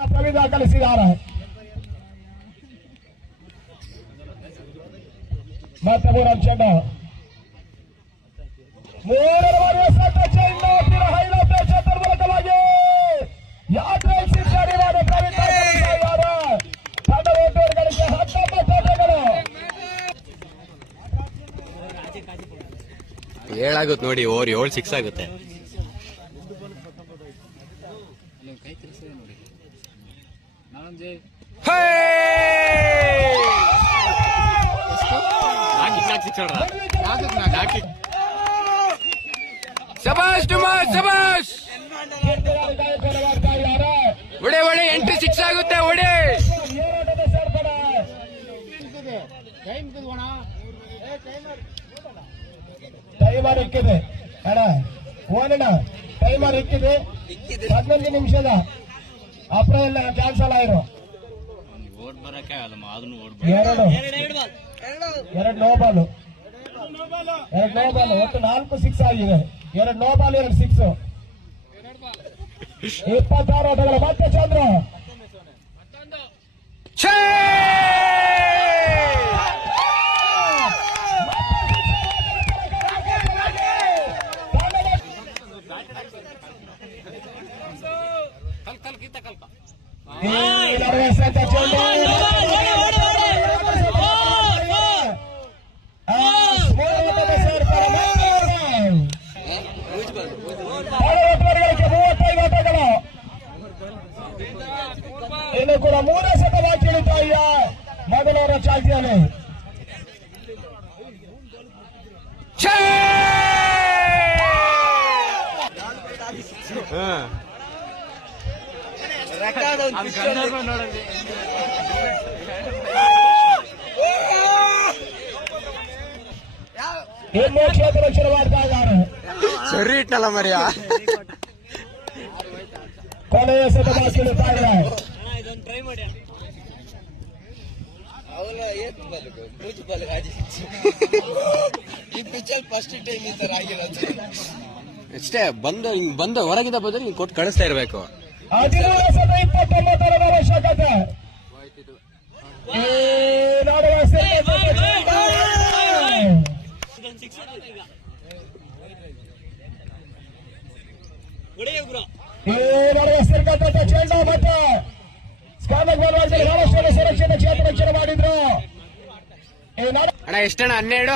ದಾಖಲಿಸಿದ್ದಾರೆ. ಮತ್ತೆ ಮೂರನೇ ಚೆಂಡು, ಮೂರನೇ ಚೆಂಡು ಹೈಲೈಟ್ ಕ್ಷೇತ್ರ ಮೂಲಕವಾಗಿ ಯಾತ್ರೆ ಶಿಕ್ಷಣಿವಾದ ಪ್ರವೀಣ್ ತಂಡ ಓಟುಗಳಿಗೆ 19 ಓಟಗಳು. 7 ಆಗುತ್ತೆ ನೋಡಿ, ಓವರ್ 7 6 ಆಗುತ್ತೆ. ಶಬಾಷ್ ಟುಮಾಸ್, ಶಬಾಷ್. ಒಡೆ ಒಡೆ 8 6 ಆಗುತ್ತೆ. ಒಡೆ ಟೈಮರ್ ಇಕ್ಕಿದೆ ಅಣ್ಣ, ಓನಣ್ಣ ಟೈಮರ್ ಇಕ್ಕಿದೆ. 15 ನಿಮಿಷದ ಅಪ್ರಿಲ್ ಕ್ಯಾನ್ಸಲ್ ಆಯಿರು. ಎರಡು ನೋ ಬಾಲ್, ಒಟ್ಟು 4 6 ಆಗಿದೆ. 2 ನೋ ಬಾಲ್ 2 6, 26 ಓಟಗಳು. ಮತ್ತೆ ಚಂದ್ರ ಇನ್ನು ಕೂಡ 3 ಶತಮಾನ ಇಳಿತಾಯ ಮೊದಲವರ ಚಾಲ್ತಿಯಲ್ಲಿ. ಇನ್ನು ಕ್ಷೇತ್ರ ರಕ್ಷಣೆ ಮಾಡ್ತಾ ಇದ್ದಾರೆ. ಸರಿ ಇಟ್ಟಲ್ಲ ಮರ್ಯ. ಕೊನೆಯ ಶತಮಾನ ಇಳಿತಾ ಇದೆ. ಅಷ್ಟೇ, ಬಂದ ಹೊರಗಿಂದ ಬಂದ್ರೆ ನೀನು ಕೊಟ್ಟು ಕಳಿಸ್ತಾ ಇರ್ಬೇಕು. 1929 ಅವಶ್ಯಕತೆ. ಚೆಂಡ ಮತ್ತೆ ಸುರಕ್ಷತೆ ಕ್ಷೇತ್ರ ರಕ್ಷಣೆ ಮಾಡಿದ್ರು. ಅಣ್ಣ ಎಷ್ಟಣ್ಣ? 12.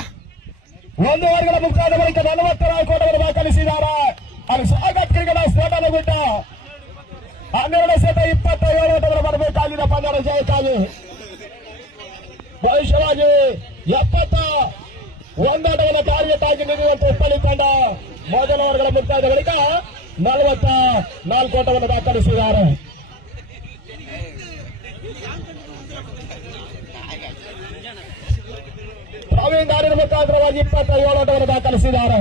1 ಓವರ್ಗಳ ಮುಕ್ತಾಯದ ಬಳಿಕ 40 ಓಟವನ್ನು ದಾಖಲಿಸಿದ್ದಾರೆ. ಅದು ಸ್ವಾಗತ್ ಕ್ರಿಕೆಟ್ ಸ್ಫೋಟನಗುಡ್ಡ. 1227 ಓಟಗಳು ಬರಬೇಕಾಗಿದೆ ಪಂದ್ಯದ ಜಯಕ್ಕಾಗಿ. ಭವಿಷ್ಯವಾಗಿ 71 ಓಟಗಳ ಟಾರ್ಗೆಟ್ ಆಗಿ ನಿಲ್ಲುವಂತೆ ಹುಬ್ಬಳ್ಳಿ ತಂಡ ಮೊದಲ ಓವರ್ಗಳ ಮುಕ್ತಾಯದ ಬಳಿಕ 44 ಓಟವನ್ನು ದಾಖಲಿಸಿದ್ದಾರೆ. ಪ್ರವೀಣ್ ದಾರಿನ ಮುಖಾಂತರವಾಗಿ 27 ಓಟವನ್ನು ದಾಖಲಿಸಿದ್ದಾರೆ.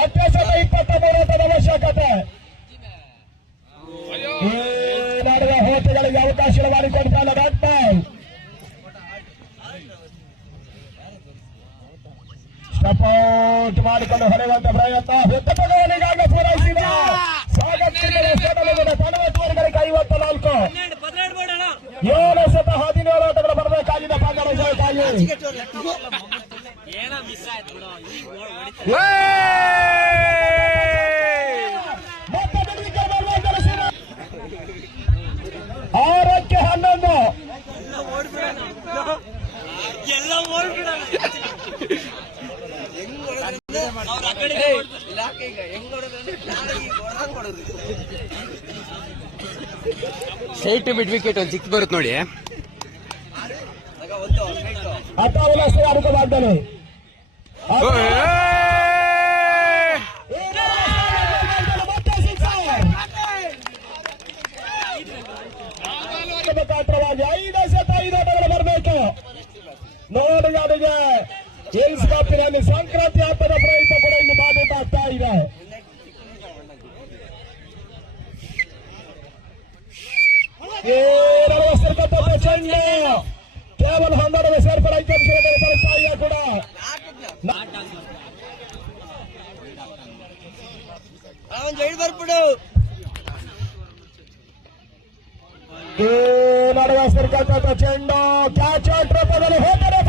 ಅತ್ಯಸತ 23 ಓಟದ ಅವಶ್ಯಕತೆ. ಈ ನಡೆದ ಹೋಟೆಗಳಿಗೆ ಅವಕಾಶ ಮಾಡಿಕೊಡ್ತಾನೆ ಬ್ಯಾಟ್ ಬಾಲ್. ಸ್ಟಪೌಟ್ ಮಾಡಿಕೊಂಡು ಹೊಡೆಯುವಂತ ಪ್ರಯತ್ನ ಹೆತ್ತಪದವನಿಗಾಗಿ ಪೂರೈಸಿದ ಸ್ವಾಗತ್ ತಂಡಗಳಿಗೆ 54. 717 ಓಟಗಳು ಬರಬೇಕಾಗಿದೆ ಪಂದ್ಯದ ಜಯಕ್ಕಾಗಿ. ಆರಕ್ಕೆ 11. ಸ್ಟ್ರೈಟ್ ಮಿಡ್ ವಿಕೆಟ್ ಒಂದು 6 ಬರುತ್ತೆ ನೋಡಿ. ಅಟ್ಟಾವಲಸೆ ಅಡುಕಬಾರ್ದನು ಮುಖಾಂತರವಾಗಿ 505 ಓಟಗಳು ಬರಬೇಕು. ನೋಡುಗರಿಗೆ ಹಿಲ್ಸ್ ಕಪ್ಪಿನಲ್ಲಿ ಸಂಕ್ರಾಂತಿ ಹಬ್ಬದ ಪ್ರಯುಕ್ತ ಕೂಡ ಇನ್ನು ಬಾಬೂಟ ಆಗ್ತಾ ಇದೆ. ಚೆಂಡು ಕೇವಲ 12 ಸೇರ್ಪಡೆ ಕೂಡ ನಡೆಸಿರ್ತಕ್ಕಂಥ ಚೆಂಡು ಕ್ಯಾಚ್ ಔಟ್ ರೂಪದಲ್ಲಿ ಹೋದರೆ